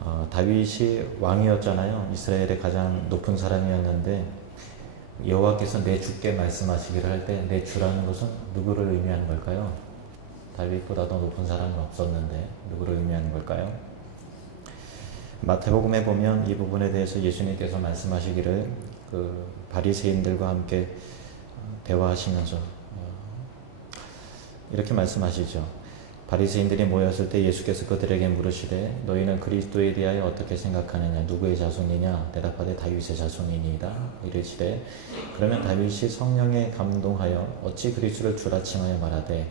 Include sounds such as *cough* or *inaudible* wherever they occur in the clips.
어, 다윗이 왕이었잖아요. 이스라엘의 가장 높은 사람이었는데 여호와께서 내 주께 말씀하시기를 할 때 내 주라는 것은 누구를 의미하는 걸까요? 다윗보다 더 높은 사람은 없었는데 누구를 의미하는 걸까요? 마태복음에 보면 이 부분에 대해서 예수님께서 말씀하시기를 그 바리새인들과 함께 대화하시면서 어, 이렇게 말씀하시죠. 바리새인들이 모였을 때 예수께서 그들에게 물으시되 너희는 그리스도에 대하여 어떻게 생각하느냐? 누구의 자손이냐? 대답하되 다윗의 자손이니이다. 이르시되 그러면 다윗이 성령에 감동하여 어찌 그리스도를 주라 칭하여 말하되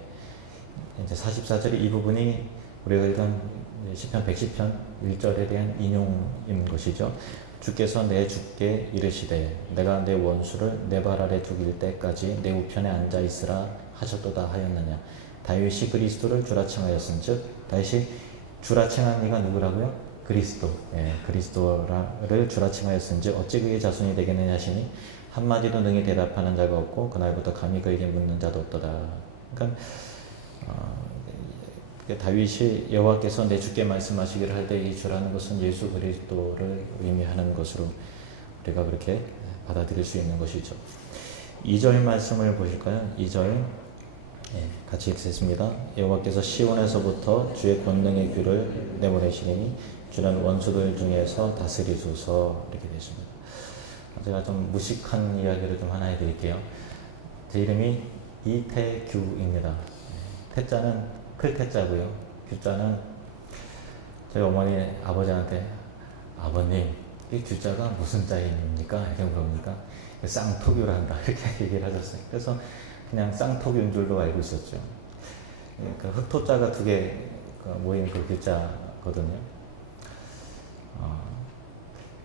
이제 44절이 이 부분이 우리가 읽은 시편 110편 1절에 대한 인용인 것이죠. 주께서 내 주께 이르시되 내가 내 원수를 내 발 아래 두길 때까지 내 우편에 앉아 있으라 하셨도다 하였느냐 다윗이 그리스도를 주라 칭하였은즉 다윗이 주라 칭한 이가 누구라고요? 그리스도 예, 그리스도를 주라 칭하였은즉 어찌 그의 자손이 되겠느냐 하시니 한마디도 능히 대답하는 자가 없고 그날부터 감히 그에게 묻는 자도 없도다 그러니까 어, 다윗이 여호와께서 내 주께 말씀하시기를 할 때 이 주라는 것은 예수 그리스도를 의미하는 것으로 우리가 그렇게 받아들일 수 있는 것이죠. 2절 말씀을 보실까요? 2절 예, 같이 읽겠습니다. 여호와께서 시온에서부터 주의 권능의 귀를 내보내시니 주는 원수들 중에서 다스리소서 이렇게 되십니다. 제가 좀 무식한 이야기를 좀 하나 해드릴게요. 제 이름이 이태규입니다. 예, 태자는 클태자고요. 규자는 저희 어머니 아버지한테 아버님 이 규자가 무슨 자입니까? 이렇게 물어보니까 쌍토규란다 *laughs* 이렇게 얘기를 하셨어요. 그래서 그냥 쌍토규인 줄로 알고 있었죠. 그 흑토자가 두 개 모인 그 규자거든요. 어,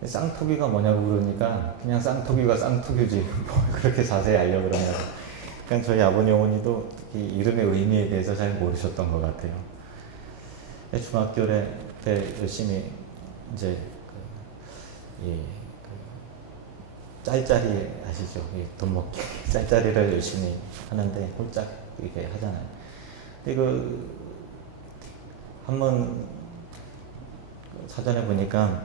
쌍토규가 뭐냐고 물으니까 그냥 쌍토규가 쌍토규지 *laughs* 뭐 그렇게 자세히 알려 그러냐고. 그냥 저희 아버님 어머니도 이 이름의 의미에 대해서 잘 모르셨던 것 같아요. 중학교 때 열심히 이제 그, 이, 그 짤짤이 아시죠? 돈 먹기 *laughs* 짤짤이를 열심히 하는데 홀짝 이렇게 하잖아요. 근데 그 한번 사전에 보니까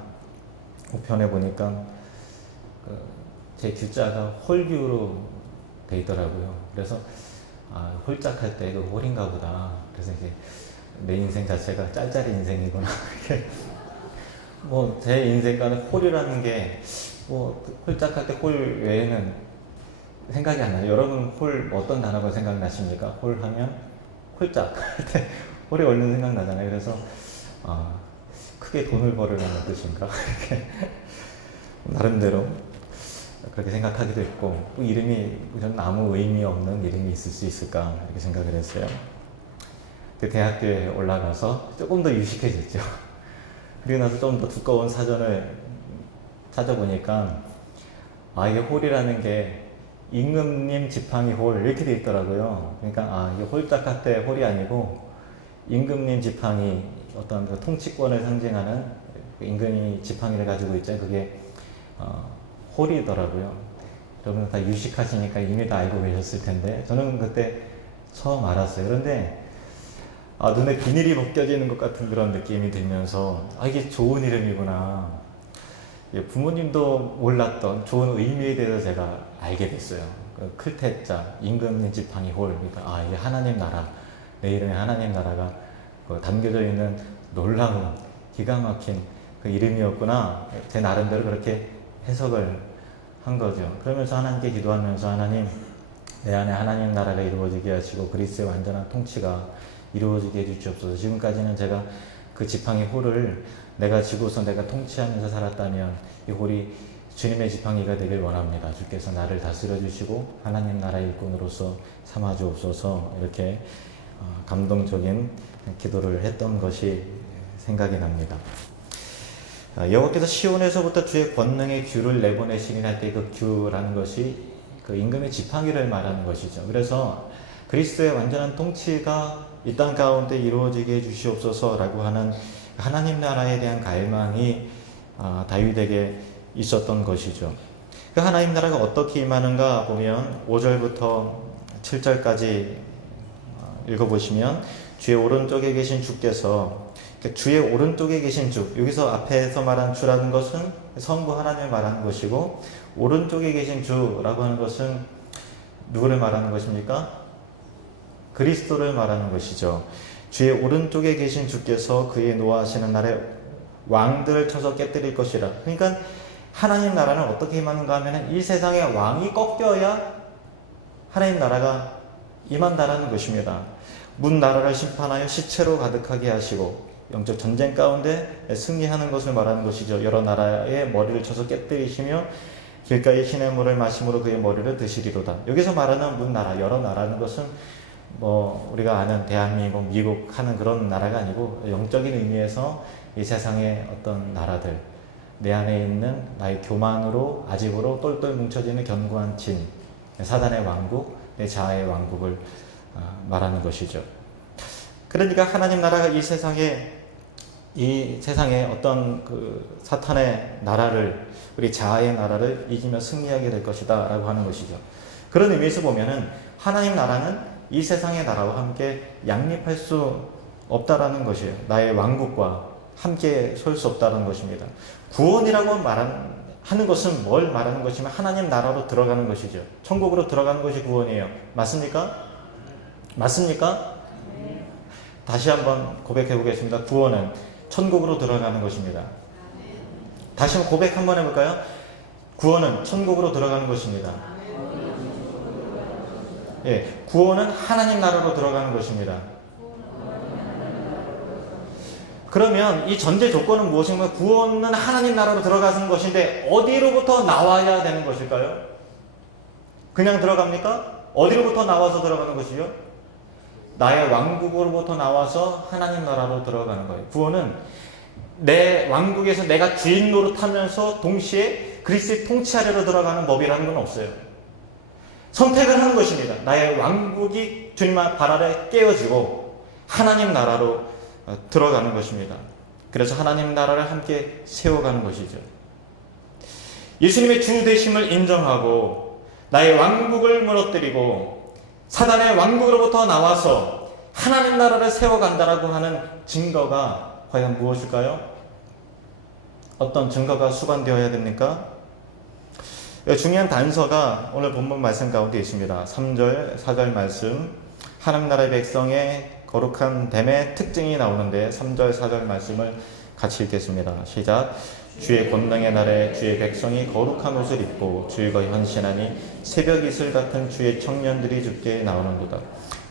우편에 보니까 그제 규자가 홀규로 돼 있더라고요. 그래서 아, 홀짝 할 때 그 홀인가 보다. 그래서 이제 내 인생 자체가 짤짤이 인생이구나. *laughs* 뭐 제 인생과는 홀이라는 게 뭐 홀짝 할 때 홀 외에는 생각이 안 나요. 여러분 홀 어떤 단어가 생각나십니까? 홀 하면 홀짝 할 때 홀이 얼른 생각나잖아요. 그래서 아, 크게 돈을 벌으라는 뜻인가? 이렇게 *laughs* 나름대로 그렇게 생각하기도 했고 또 이름이 저는 아무 의미 없는 이름이 있을 수 있을까 이렇게 생각을 했어요. 그 대학교에 올라가서 조금 더 유식해졌죠. 그리고 나서 좀 더 두꺼운 사전을 찾아보니까 아 이게 홀이라는 게 임금님 지팡이 홀 이렇게 돼 있더라고요. 그러니까 아 이게 홀짝할 때 홀이 아니고 임금님 지팡이 어떤 그 통치권을 상징하는 그 임금이 지팡이를 가지고 있죠. 그게 어, 홀이더라고요. 여러분 다 유식하시니까 이미 다 알고 계셨을 텐데 저는 그때 처음 알았어요. 그런데 아, 눈에 비닐이 벗겨지는 것 같은 그런 느낌이 들면서 아 이게 좋은 이름이구나. 예, 부모님도 몰랐던 좋은 의미에 대해서 제가 알게 됐어요. 그 클테자, 임금님 지팡이 홀. 그러니까 아 이게 하나님 나라. 내 이름에 하나님 나라가 그 담겨져 있는 놀라운 기가 막힌 그 이름이었구나. 제 나름대로 그렇게 해석을 한 거죠. 그러면서 하나님께 기도하면서 하나님 내 안에 하나님 나라가 이루어지게 하시고 그리스의 완전한 통치가 이루어지게 해주시옵소서. 지금까지는 제가 그 지팡이 홀을 내가 지고서 내가 통치하면서 살았다면 이 홀이 주님의 지팡이가 되길 원합니다. 주께서 나를 다스려 주시고 하나님 나라 일꾼으로서 삼아 주옵소서 이렇게 어, 감동적인 기도를 했던 것이 생각이 납니다. 아, 여호와께서 시온에서부터 주의 권능의 규를 내보내시니 할때 그 규라는 것이 그 임금의 지팡이를 말하는 것이죠. 그래서 그리스도의 완전한 통치가 이 땅 가운데 이루어지게 해주시옵소서라고 하는 하나님 나라에 대한 갈망이 아, 다윗에게 있었던 것이죠. 그 하나님 나라가 어떻게 임하는가 보면 5절부터 7절까지 아, 읽어보시면 주의 오른쪽에 계신 주께서 그러니까 주의 오른쪽에 계신 주 여기서 앞에서 말한 주라는 것은 성부 하나님을 말하는 것이고 오른쪽에 계신 주라고 하는 것은 누구를 말하는 것입니까? 그리스도를 말하는 것이죠. 주의 오른쪽에 계신 주께서 그의 노하시는 날에 왕들을 쳐서 깨뜨릴 것이라. 그러니까 하나님 나라는 어떻게 임하는가 하면 이 세상에 왕이 꺾여야 하나님 나라가 임한다라는 것입니다. 문 나라를 심판하여 시체로 가득하게 하시고 영적 전쟁 가운데 승리하는 것을 말하는 것이죠. 여러 나라의 머리를 쳐서 깨뜨리시며 길가의 시냇물을 마심으로 그의 머리를 드시리로다. 여기서 말하는 문 나라, 여러 나라는 것은 뭐 우리가 아는 대한민국, 미국 하는 그런 나라가 아니고 영적인 의미에서 이 세상의 어떤 나라들, 내 안에 있는 나의 교만으로 아집으로 똘똘 뭉쳐지는 견고한 진, 사단의 왕국, 내 자아의 왕국을 아, 말하는 것이죠. 그러니까 하나님 나라가 이 세상에 이 세상에 어떤 그 사탄의 나라를 우리 자아의 나라를 이기며 승리하게 될 것이다라고 하는 것이죠. 그런 의미에서 보면은 하나님 나라는 이 세상의 나라와 함께 양립할 수 없다라는 것이에요. 나의 왕국과 함께 설 수 없다는 것입니다. 구원이라고 말하는 하는 것은 뭘 말하는 것이면 하나님 나라로 들어가는 것이죠. 천국으로 들어가는 것이 구원이에요. 맞습니까? 맞습니까? 다시 한번 고백해 보겠습니다. 구원은 천국으로 들어가는 것입니다. 다시 한번 고백 한번 해볼까요? 구원은 천국으로 들어가는 것입니다. 예, 구원은 하나님 나라로 들어가는 것입니다. 그러면 이 전제 조건은 무엇인가? 구원은 하나님 나라로 들어가는 것인데 어디로부터 나와야 되는 것일까요? 그냥 들어갑니까? 어디로부터 나와서 들어가는 것이요? 나의 왕국으로부터 나와서 하나님 나라로 들어가는 거예요. 구원은 내 왕국에서 내가 주인 노릇하면서 동시에 그리스의 통치 아래로 들어가는 법이라는 건 없어요. 선택을 하는 것입니다. 나의 왕국이 주님 발 아래 깨어지고 하나님 나라로 어, 들어가는 것입니다. 그래서 하나님 나라를 함께 세워가는 것이죠. 예수님의 주 되심을 인정하고 나의 왕국을 무너뜨리고 사단의 왕국으로부터 나와서 하나님 나라를 세워간다라고 하는 증거가 과연 무엇일까요? 어떤 증거가 수반되어야 됩니까? 중요한 단서가 오늘 본문 말씀 가운데 있습니다. 3절, 4절 말씀. 하나님 나라의 백성의 거룩한 됨의 특징이 나오는데 3절, 4절 말씀을 같이 읽겠습니다. 시작. 주의 권능의 날에 주의 백성이 거룩한 옷을 입고 주의가 헌신하니 새벽 이슬 같은 주의 청년들이 주께 나오는도다.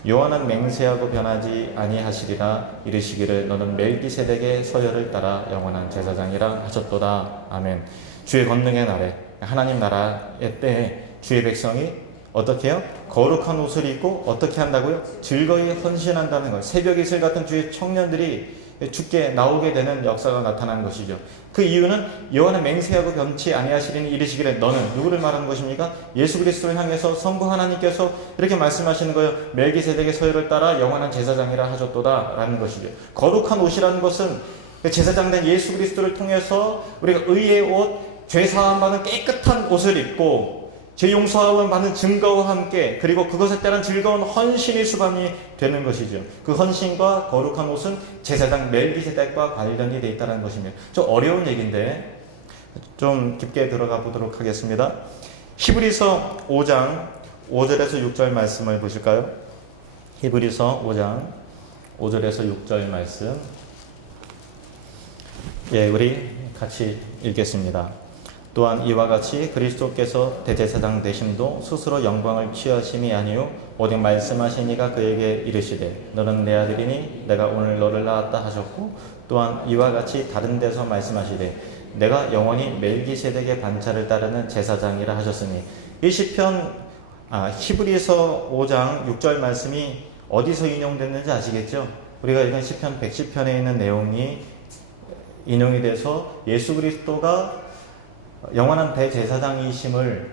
요한은 맹세하고 변하지 아니하시리라 이르시기를 너는 멜기세덱의 서열을 따라 영원한 제사장이라 하셨도다. 아멘. 주의 권능의 날에 하나님 나라의 때에 주의 백성이 어떻게 해요? 거룩한 옷을 입고 어떻게 한다고요? 즐거이 헌신한다는 거예요. 새벽 이슬 같은 주의 청년들이 죽게 나오게 되는 역사가 나타나는 것이죠. 그 이유는 요한은 맹세하고 변치 아니하시리니 이르시기를 너는 누구를 말하는 것입니까? 예수 그리스도를 향해서 성부 하나님께서 이렇게 말씀하시는 거예요. 멜기세덱의 서열을 따라 영원한 제사장이라 하셨도다라는 것이죠. 거룩한 옷이라는 것은 제사장 된 예수 그리스도를 통해서 우리가 의의 옷, 죄 사함 받은 깨끗한 옷을 입고 제 용서함을 받는 증거와 함께 그리고 그것에 따른 즐거운 헌신이 수반이 되는 것이죠. 그 헌신과 거룩한 옷은 제사장 멜기세덱과 관련이 되어 있다는 것입니다. 좀 어려운 얘기인데 좀 깊게 들어가 보도록 하겠습니다. 히브리서 5장 5절에서 6절 말씀을 보실까요? 히브리서 5장 5절에서 6절 말씀. 예, 우리 같이 읽겠습니다. 또한 이와 같이 그리스도께서 대제사장 되심도 스스로 영광을 취하심이 아니요 오직 말씀하시니가 그에게 이르시되 너는 내 아들이니 내가 오늘 너를 낳았다 하셨고 또한 이와 같이 다른 데서 말씀하시되 내가 영원히 멜기세덱의 반차를 따르는 제사장이라 하셨으니 이 시편 아, 히브리서 5장 6절 말씀이 어디서 인용됐는지 아시겠죠? 우리가 읽은 시편 110편에 있는 내용이 인용이 돼서 예수 그리스도가 영원한 대제사장이심을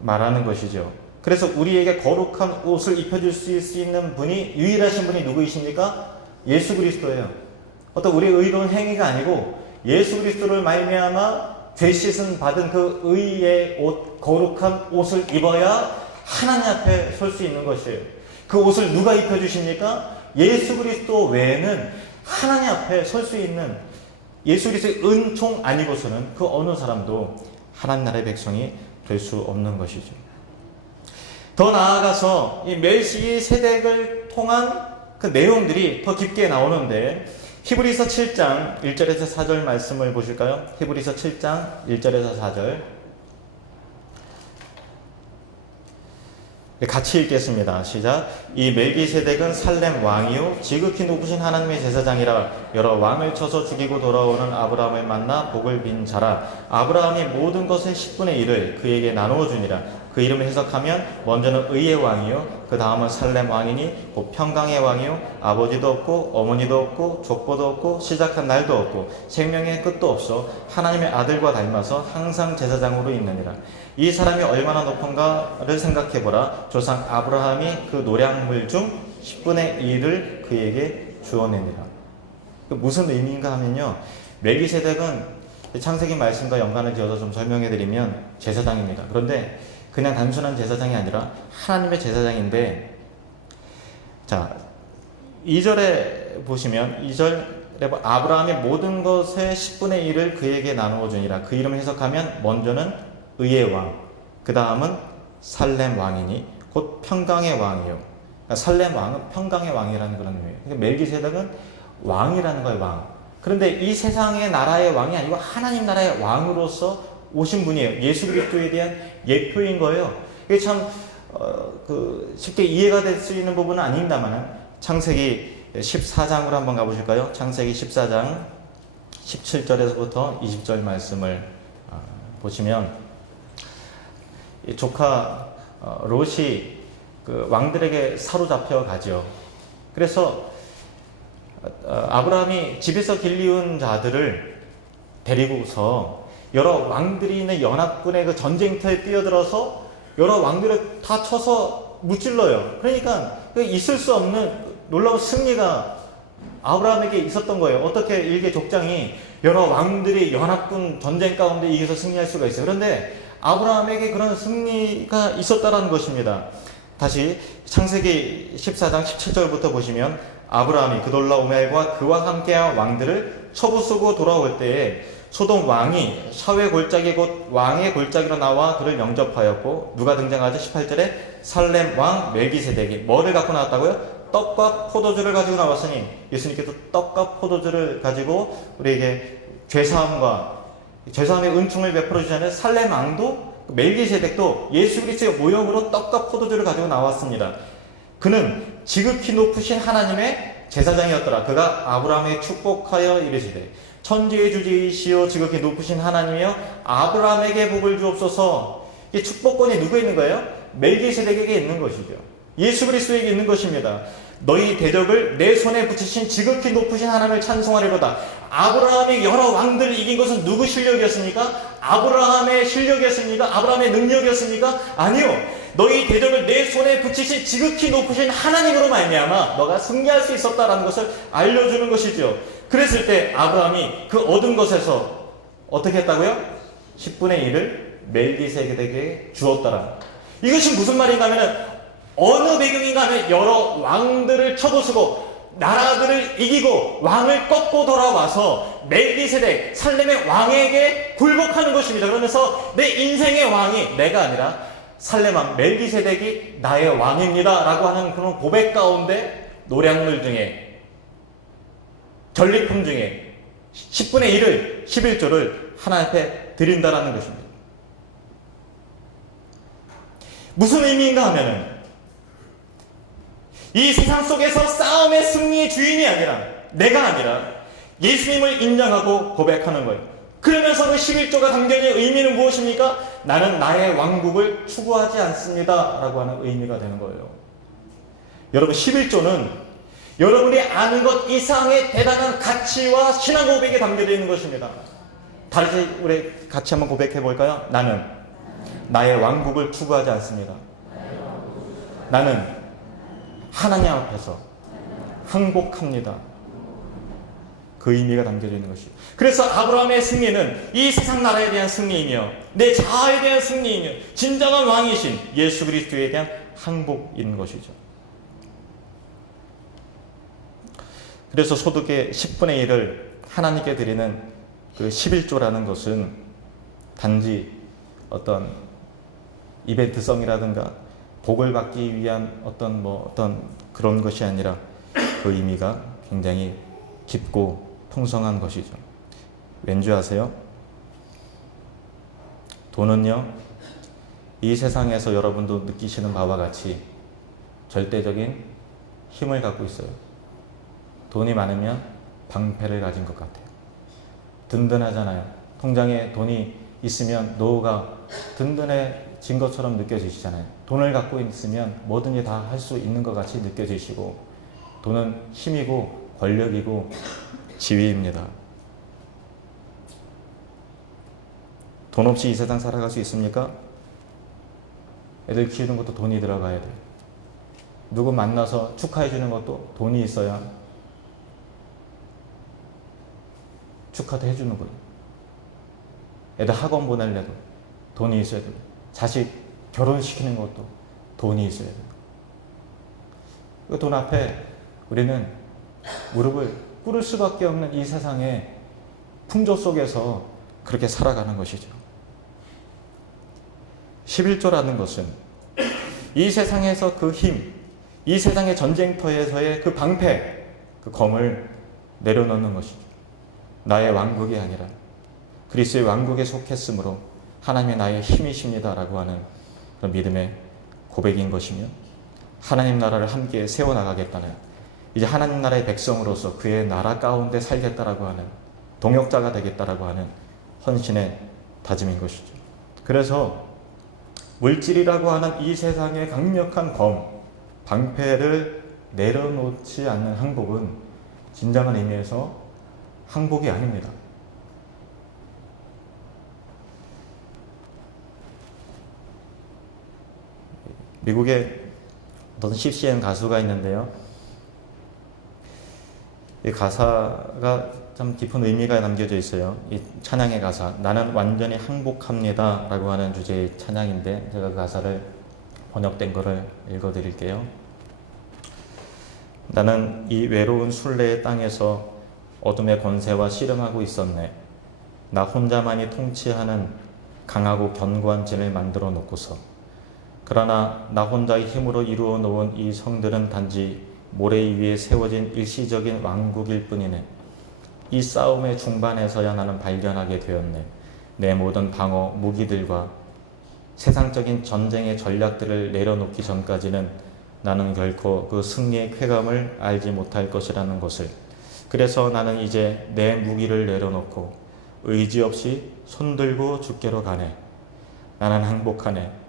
말하는 것이죠. 그래서 우리에게 거룩한 옷을 입혀줄 수 있는 분이 유일하신 분이 누구이십니까? 예수 그리스도예요. 어떤 우리 의로운 행위가 아니고 예수 그리스도를 말미암아 죄 씻은 받은 그 의의 옷, 거룩한 옷을 입어야 하나님 앞에 설 수 있는 것이에요. 그 옷을 누가 입혀주십니까? 예수 그리스도 외에는 하나님 앞에 설 수 있는 예수 그리스도의 은총 아니고서는 그 어느 사람도 하나님 나라의 백성이 될 수 없는 것이죠. 더 나아가서 이 멜시 세덱을 통한 그 내용들이 더 깊게 나오는데 히브리서 7장 1절에서 4절 말씀을 보실까요? 히브리서 7장 1절에서 4절 같이 읽겠습니다. 시작. 이 멜기세덱은 살렘 왕이요 지극히 높으신 하나님의 제사장이라 여러 왕을 쳐서 죽이고 돌아오는 아브라함을 만나 복을 빈 자라 아브라함이 모든 것의 10분의 1을 그에게 나누어 주니라 그 이름을 해석하면 먼저는 의의 왕이요 그 다음은 살렘 왕이니 곧 평강의 왕이요 아버지도 없고 어머니도 없고 족보도 없고 시작한 날도 없고 생명의 끝도 없어 하나님의 아들과 닮아서 항상 제사장으로 있느니라 이 사람이 얼마나 높은가를 생각해보라. 조상 아브라함이 그 노량물 중 10분의 1을 그에게 주어내니라. 그 무슨 의미인가 하면요. 멜기세덱은 창세기 말씀과 연관을 지어서 좀 설명해 드리면 제사장입니다. 그런데 그냥 단순한 제사장이 아니라 하나님의 제사장인데 자, 2절에 보시면 2절에 아브라함이 모든 것의 10분의 1을 그에게 나누어 주니라. 그 이름을 해석하면 먼저는 의의 왕, 그 다음은 살렘 왕이니 곧 평강의 왕이요. 그러니까 살렘 왕은 평강의 왕이라는 그런 의미예요. 그러니까 멜기세덱은 왕이라는 거예요, 왕. 그런데 이 세상의 나라의 왕이 아니고 하나님 나라의 왕으로서 오신 분이에요. 예수 그리스도에 대한 예표인 거예요. 이게 참, 어, 그, 쉽게 이해가 될 수 있는 부분은 아닙니다만, 창세기 14장으로 한번 가보실까요? 창세기 14장 17절에서부터 20절 말씀을 어, 보시면, 이 조카 어, 롯이 그 왕들에게 사로잡혀 가죠. 그래서 어, 아브라함이 집에서 길리운 자들을 데리고서 여러 왕들이 있는 연합군의 그 전쟁터에 뛰어들어서 여러 왕들을 다 쳐서 무찔러요. 그러니까 그 있을 수 없는 놀라운 승리가 아브라함에게 있었던 거예요. 어떻게 일개 족장이 여러 왕들이 연합군 전쟁 가운데 이겨서 승리할 수가 있어요. 그런데 아브라함에게 그런 승리가 있었다라는 것입니다. 다시 창세기 14장 17절부터 보시면 아브라함이 그돌라 오멜과 그와 함께한 왕들을 처부수고 돌아올 때에 소돔 왕이 샤웨 골짜기 곧 왕의 골짜기로 나와 그를 영접하였고 누가 등장하죠? 18절에 살렘 왕 멜기세덱이 뭐를 갖고 나왔다고요? 떡과 포도주를 가지고 나왔으니 예수님께서 떡과 포도주를 가지고 우리에게 죄 사함과 죄사함의 은총을 베풀어 주자는 살렘 왕도 멜기세덱도 예수 그리스도의 모형으로 떡과 포도주를 가지고 나왔습니다. 그는 지극히 높으신 하나님의 제사장이었더라. 그가 아브라함에 축복하여 이르시되 천지의 주지이시오 지극히 높으신 하나님이여 아브라함에게 복을 주옵소서. 이 축복권이 누구에 있는 거예요? 멜기세덱에게 있는 것이죠. 예수 그리스도에게 있는 것입니다. 너희 대적을 내 손에 붙이신 지극히 높으신 하나님을 찬송하리로다. 아브라함이 여러 왕들을 이긴 것은 누구 실력이었습니까? 아브라함의 실력이었습니까? 아브라함의 능력이었습니까? 아니요. 너희 대적을 내 손에 붙이신 지극히 높으신 하나님으로 말미암아 너가 승리할 수 있었다라는 것을 알려주는 것이죠. 그랬을 때 아브라함이 그 얻은 것에서 어떻게 했다고요? 10분의 1을 멜기세덱에게 주었더라. 이것이 무슨 말인가 하면은 어느 배경인가 하면 여러 왕들을 쳐부수고 나라들을 이기고 왕을 꺾고 돌아와서 멜기세덱 살렘의 왕에게 굴복하는 것입니다. 그러면서 내 인생의 왕이 내가 아니라 살렘 왕 멜기세덱이 나의 왕입니다라고 하는 그런 고백 가운데 노량물 중에 전리품 중에 10분의 1을 11조를 하나님 앞에 드린다라는 것입니다. 무슨 의미인가 하면은 이 세상 속에서 싸움의 승리의 주인이 아니라 내가 아니라 예수님을 인정하고 고백하는 거예요. 그러면서 그 11조가 담겨있는 의미는 무엇입니까? 나는 나의 왕국을 추구하지 않습니다. 라고 하는 의미가 되는 거예요. 여러분 11조는 여러분이 아는 것 이상의 대단한 가치와 신앙 고백이 담겨져 있는 것입니다. 다시 우리 같이 한번 고백해 볼까요? 나는 나의 왕국을 추구하지 않습니다. 나는 하나님 앞에서 항복합니다. 그 의미가 담겨져 있는 것이죠. 그래서 아브라함의 승리는 이 세상 나라에 대한 승리이며 내 자아에 대한 승리이며 진정한 왕이신 예수 그리스도에 대한 항복인 것이죠. 그래서 소득의 10분의 1을 하나님께 드리는 그 11조라는 것은 단지 어떤 이벤트성이라든가 복을 받기 위한 어떤 뭐 어떤 그런 것이 아니라 그 의미가 굉장히 깊고 풍성한 것이죠. 왠지 아세요? 돈은요, 이 세상에서 여러분도 느끼시는 바와 같이 절대적인 힘을 갖고 있어요. 돈이 많으면 방패를 가진 것 같아요. 든든하잖아요. 통장에 돈이 있으면 노후가 든든해진 것처럼 느껴지시잖아요. 돈을 갖고 있으면 뭐든지 다 할 수 있는 것 같이 느껴지시고 돈은 힘이고 권력이고 지위입니다. 돈 없이 이 세상 살아갈 수 있습니까? 애들 키우는 것도 돈이 들어가야 돼요. 누구 만나서 축하해 주는 것도 돈이 있어야 축하도 해주는 거예요. 애들 학원 보내려도 돈이 있어야 돼요. 자식 결혼시키는 것도 돈이 있어야 돼요. 그 돈 앞에 우리는 무릎을 꿇을 수밖에 없는 이 세상의 풍조 속에서 그렇게 살아가는 것이죠. 11조라는 것은 이 세상에서 그 힘, 이 세상의 전쟁터에서의 그 방패, 그 검을 내려놓는 것이죠. 나의 왕국이 아니라 그리스의 왕국에 속했으므로 하나님이 나의 힘이십니다라고 하는 그런 믿음의 고백인 것이며 하나님 나라를 함께 세워나가겠다는 이제 하나님 나라의 백성으로서 그의 나라 가운데 살겠다라고 하는 동역자가 되겠다라고 하는 헌신의 다짐인 것이죠. 그래서 물질이라고 하는 이 세상의 강력한 검, 방패를 내려놓지 않는 항복은 진정한 의미에서 항복이 아닙니다. 미국에 어떤 CCN 가수가 있는데요. 이 가사가 참 깊은 의미가 남겨져 있어요. 이 찬양의 가사. 나는 완전히 항복합니다. 라고 하는 주제의 찬양인데, 제가 그 가사를 번역된 거를 읽어 드릴게요. 나는 이 외로운 순례의 땅에서 어둠의 권세와 씨름하고 있었네. 나 혼자만이 통치하는 강하고 견고한 진을 만들어 놓고서. 그러나 나 혼자의 힘으로 이루어 놓은 이 성들은 단지 모래 위에 세워진 일시적인 왕국일 뿐이네. 이 싸움의 중반에서야 나는 발견하게 되었네. 내 모든 방어 무기들과 세상적인 전쟁의 전략들을 내려놓기 전까지는 나는 결코 그 승리의 쾌감을 알지 못할 것이라는 것을. 그래서 나는 이제 내 무기를 내려놓고 의지 없이 손들고 죽게로 가네. 나는 항복하네.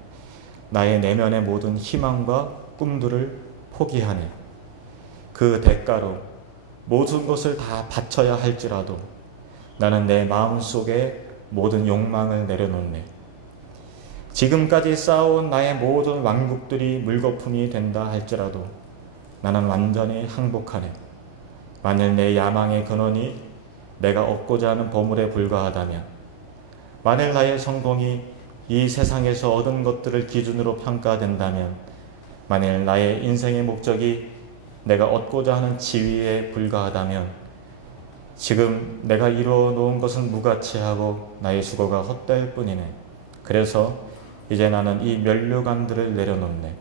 나의 내면의 모든 희망과 꿈들을 포기하네. 그 대가로 모든 것을 다 바쳐야 할지라도 나는 내 마음 속에 모든 욕망을 내려놓네. 지금까지 쌓아온 나의 모든 왕국들이 물거품이 된다 할지라도 나는 완전히 항복하네. 만일 내 야망의 근원이 내가 얻고자 하는 보물에 불과하다면, 만일 나의 성공이 이 세상에서 얻은 것들을 기준으로 평가된다면, 만일 나의 인생의 목적이 내가 얻고자 하는 지위에 불과하다면, 지금 내가 이루어 놓은 것은 무가치하고 나의 수고가 헛될 뿐이네. 그래서 이제 나는 이 면류관들을 내려놓네.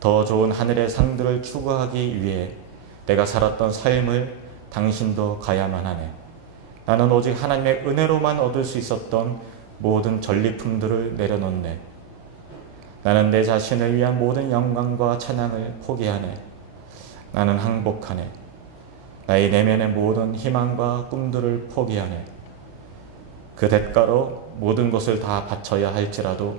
더 좋은 하늘의 상들을 추구하기 위해 내가 살았던 삶을 당신도 가야만 하네. 나는 오직 하나님의 은혜로만 얻을 수 있었던 모든 전리품들을 내려놓네. 나는 내 자신을 위한 모든 영광과 찬양을 포기하네. 나는 항복하네. 나의 내면의 모든 희망과 꿈들을 포기하네. 그 대가로 모든 것을 다 바쳐야 할지라도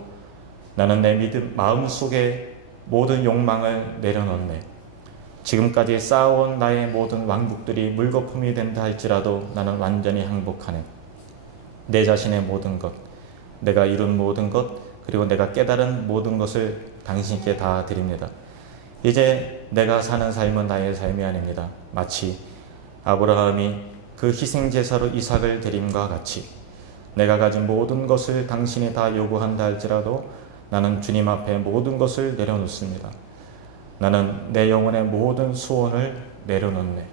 나는 내 믿음 마음 속에 모든 욕망을 내려놓네. 지금까지 쌓아온 나의 모든 왕국들이 물거품이 된다 할지라도 나는 완전히 항복하네. 내 자신의 모든 것, 내가 이룬 모든 것, 그리고 내가 깨달은 모든 것을 당신께 다 드립니다. 이제 내가 사는 삶은 나의 삶이 아닙니다. 마치 아브라함이 그 희생 제사로 이삭을 드림과 같이 내가 가진 모든 것을 당신이 다 요구한다 할지라도 나는 주님 앞에 모든 것을 내려놓습니다. 나는 내 영혼의 모든 소원을 내려놓네.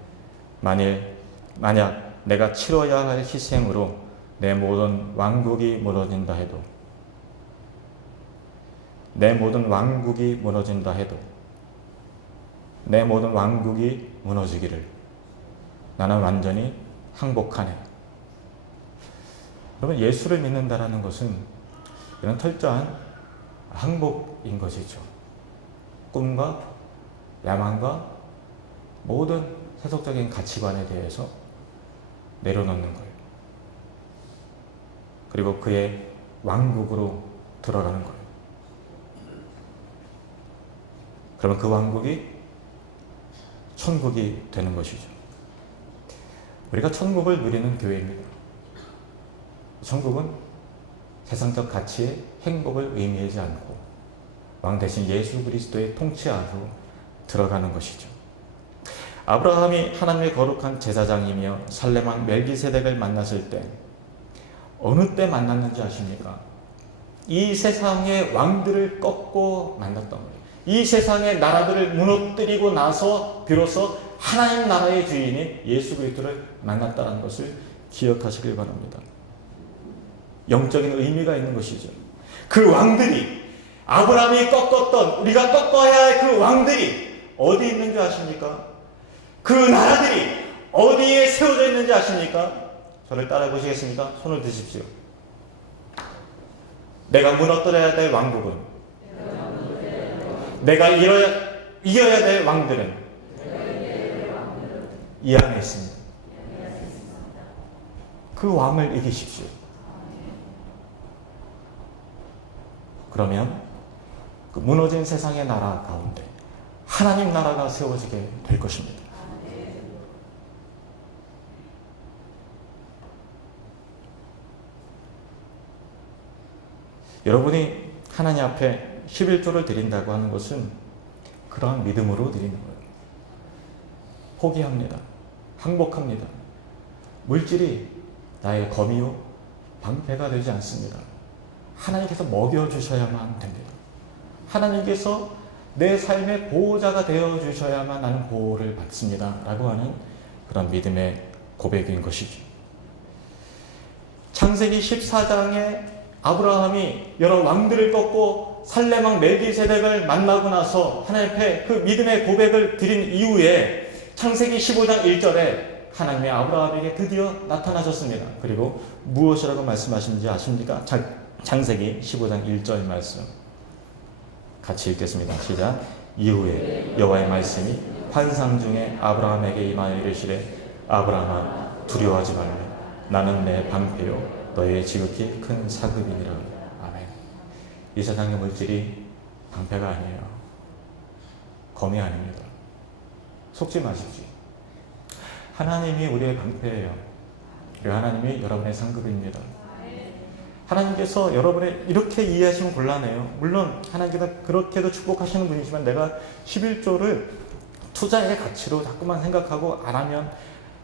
만일 만약 내가 치러야 할 희생으로 내 모든 왕국이 무너진다 해도 내 모든 왕국이 무너진다 해도 내 모든 왕국이 무너지기를 나는 완전히 항복하네. 여러분 예수를 믿는다라는 것은 이런 철저한 항복인 것이죠. 꿈과 야망과 모든 세속적인 가치관에 대해서 내려놓는 거예요. 그리고 그의 왕국으로 들어가는 거예요. 그러면 그 왕국이 천국이 되는 것이죠. 우리가 천국을 누리는 교회입니다. 천국은 세상적 가치의 행복을 의미하지 않고 왕 대신 예수 그리스도의 통치 아래로 들어가는 것이죠. 아브라함이 하나님의 거룩한 제사장이며 살레만 멜기세덱을 만났을 때 어느 때 만났는지 아십니까? 이 세상의 왕들을 꺾고 만났던 거예요. 이 세상의 나라들을 무너뜨리고 나서 비로소 하나님 나라의 주인인 예수 그리스도를 만났다는 것을 기억하시길 바랍니다. 영적인 의미가 있는 것이죠. 그 왕들이 아브라함이 꺾었던 우리가 꺾어야 할 그 왕들이 어디 있는지 아십니까? 그 나라들이 어디에 세워져 있는지 아십니까? 저를 따라 보시겠습니까? 손을 드십시오. 내가 무너뜨려야 될 왕국은 내가 이뤄야, 이겨야 될 왕들은 이 안에 있습니다. 그 왕을 이기십시오. 그러면 그 무너진 세상의 나라 가운데 하나님 나라가 세워지게 될 것입니다. 여러분이 하나님 앞에 11조를 드린다고 하는 것은 그러한 믿음으로 드리는 거예요. 포기합니다. 항복합니다. 물질이 나의 검이요, 방패가 되지 않습니다. 하나님께서 먹여주셔야만 됩니다. 하나님께서 내 삶의 보호자가 되어 주셔야만 나는 보호를 받습니다. 라고 하는 그런 믿음의 고백인 것이죠. 창세기 14장에 아브라함이 여러 왕들을 꺾고 살레망 멜기세덱을 만나고 나서 하나님 앞에 그 믿음의 고백을 드린 이후에 창세기 15장 1절에 하나님의 아브라함에게 드디어 나타나셨습니다. 그리고 무엇이라고 말씀하시는지 아십니까? 장, 창세기 15장 1절 말씀. 같이 읽겠습니다. 시작. 이후에 여호와의 말씀이 환상 중에 아브라함에게 임하여 이르시되 아브라함아 두려워하지 말라. 나는 내 방패요 너의 지극히 큰 사급이니라. 아멘. 이 세상의 물질이 방패가 아니에요. 검이 아닙니다. 속지 마십시오. 하나님이 우리의 방패예요. 그리고 하나님이 여러분의 상급입니다. 하나님께서 여러분의 이렇게 이해하시면 곤란해요. 물론 하나님께서 그렇게도 축복하시는 분이지만 내가 11조를 투자의 가치로 자꾸만 생각하고 안 하면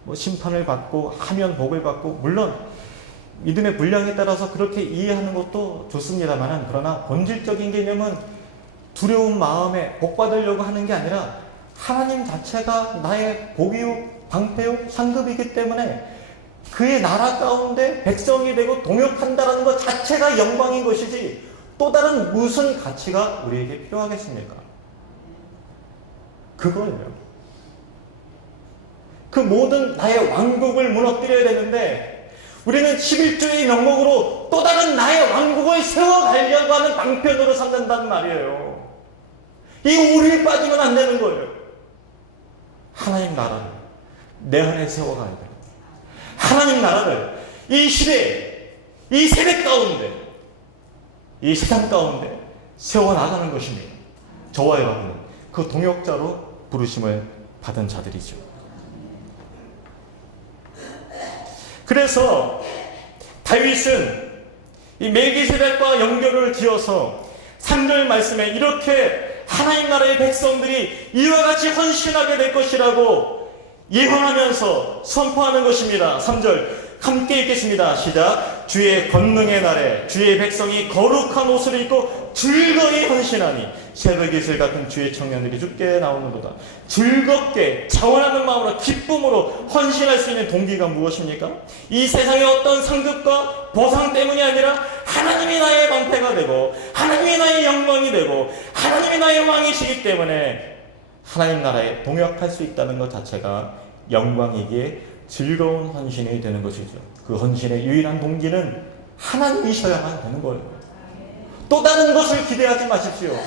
뭐 심판을 받고 하면 복을 받고 물론 믿음의 분량에 따라서 그렇게 이해하는 것도 좋습니다만은 그러나 본질적인 개념은 두려운 마음에 복 받으려고 하는 게 아니라 하나님 자체가 나의 복이요 방패요 상급이기 때문에 그의 나라 가운데 백성이 되고 동역한다라는 것 자체가 영광인 것이지 또 다른 무슨 가치가 우리에게 필요하겠습니까? 그거예요. 그 모든 나의 왕국을 무너뜨려야 되는데 우리는 11조의 명목으로 또 다른 나의 왕국을 세워가려고 하는 방편으로 삼는단 말이에요. 이 오류에 빠지면 안 되는 거예요. 하나님 나라를 내 안에 세워가야 돼요. 하나님 나라를 이 시대, 이 세대 가운데, 이 세상 가운데 세워나가는 것입니다. 저와 여러분은 그 동역자로 부르심을 받은 자들이죠. 그래서 다윗은 이 멜기세덱과 연결을 지어서 3절 말씀에 이렇게 하나님 나라의 백성들이 이와 같이 헌신하게 될 것이라고 예언하면서 선포하는 것입니다. 3절 함께 읽겠습니다. 시작. 주의 권능의 날에 주의 백성이 거룩한 옷을 입고 즐거이 헌신하니 새벽 이슬 같은 주의 청년들이 죽게 나오는도다. 즐겁게 자원하는 마음으로 기쁨으로 헌신할 수 있는 동기가 무엇입니까? 이 세상의 어떤 상급과 보상 때문이 아니라 하나님이 나의 방패가 되고 하나님이 나의 영광이 되고 하나님이 나의 왕이시기 때문에 하나님 나라에 동역할 수 있다는 것 자체가 영광이기에 즐거운 헌신이 되는 것이죠. 그 헌신의 유일한 동기는 하나님이셔야만 되는 거예요. 또 다른 것을 기대하지 마십시오.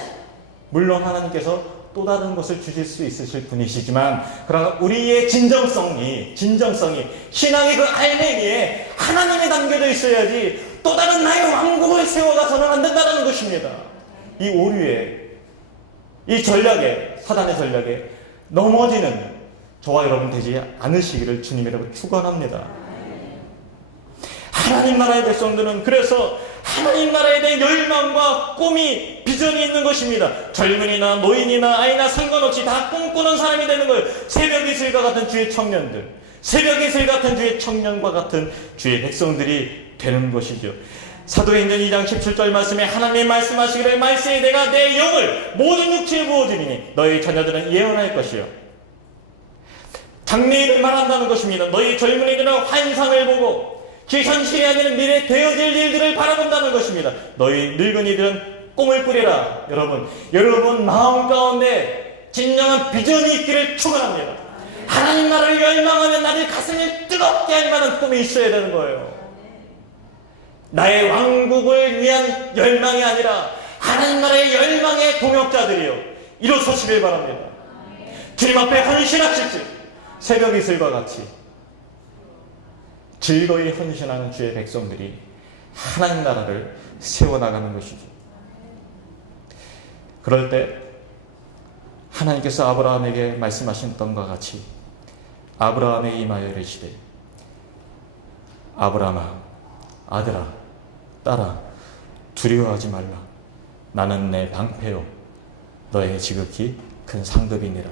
물론 하나님께서 또 다른 것을 주실 수 있으실 분이시지만 그러나 우리의 진정성이 진정성이 신앙의 그 알맹이에 하나님이 담겨져 있어야지 또 다른 나의 왕국을 세워가서는 안 된다는 것입니다. 이 오류에 이 전략에 사단의 전략에 넘어지는 저와 여러분 되지 않으시기를 주님이라고 축원합니다. 하나님 나라의 백성들은 그래서 하나님 나라에 대한 열망과 꿈이 비전이 있는 것입니다. 젊은이나 노인이나 아이나 상관없이 다 꿈꾸는 사람이 되는 거예요. 새벽 이슬과 같은 주의 청년들, 새벽 이슬 같은 주의 청년과 같은 주의 백성들이 되는 것이죠. 사도행전 2장 17절 말씀에 하나님 말씀하시기를 말세에 내가 내 영을 모든 육체에 부어주리니 너희 자녀들은 예언할 것이요. 장래일을 말한다는 것입니다. 너희 젊은이들은 환상을 보고 그 현실이 아닌 미래 되어질 일들을 바라본다는 것입니다. 너희 늙은이들은 꿈을 꾸리라. 여러분, 여러분 마음 가운데 진정한 비전이 있기를 축원합니다. 하나님 나라를 열망하면 나를 가슴이 뜨겁게 할 만한 꿈이 있어야 되는 거예요. 나의 왕국을 위한 열망이 아니라 하나님 나라의 열망의 동역자들이요. 일어서시길 바랍니다. 주님 앞에 헌신하실지 새벽 이슬과 같이 즐거이 헌신하는 주의 백성들이 하나님 나라를 세워나가는 것이죠. 그럴 때 하나님께서 아브라함에게 말씀하신 것 같이 아브라함에게 임하여 이르시되 아브라함아 아들아 딸아 두려워하지 말라. 나는 내 방패요. 너의 지극히 큰 상급이니라.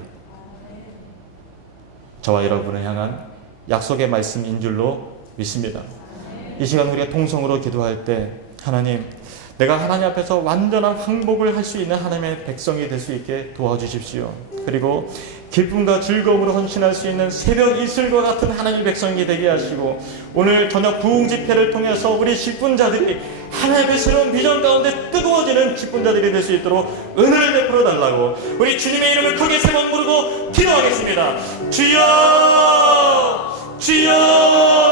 저와 여러분을 향한 약속의 말씀인 줄로 믿습니다. 이 시간 우리가 통성으로 기도할 때 하나님 내가 하나님 앞에서 완전한 항복을 할 수 있는 하나님의 백성이 될 수 있게 도와주십시오. 그리고 기쁨과 즐거움으로 헌신할 수 있는 새벽 이슬과 같은 하나님의 백성이 되게 하시고 오늘 저녁 부흥 집회를 통해서 우리 직분자들이 하나님의 새로운 비전 가운데 뜨거워지는 직분자들이 될 수 있도록 은혜를 베풀어 달라고 우리 주님의 이름을 크게 세번 부르고 기도하겠습니다. 주여 주여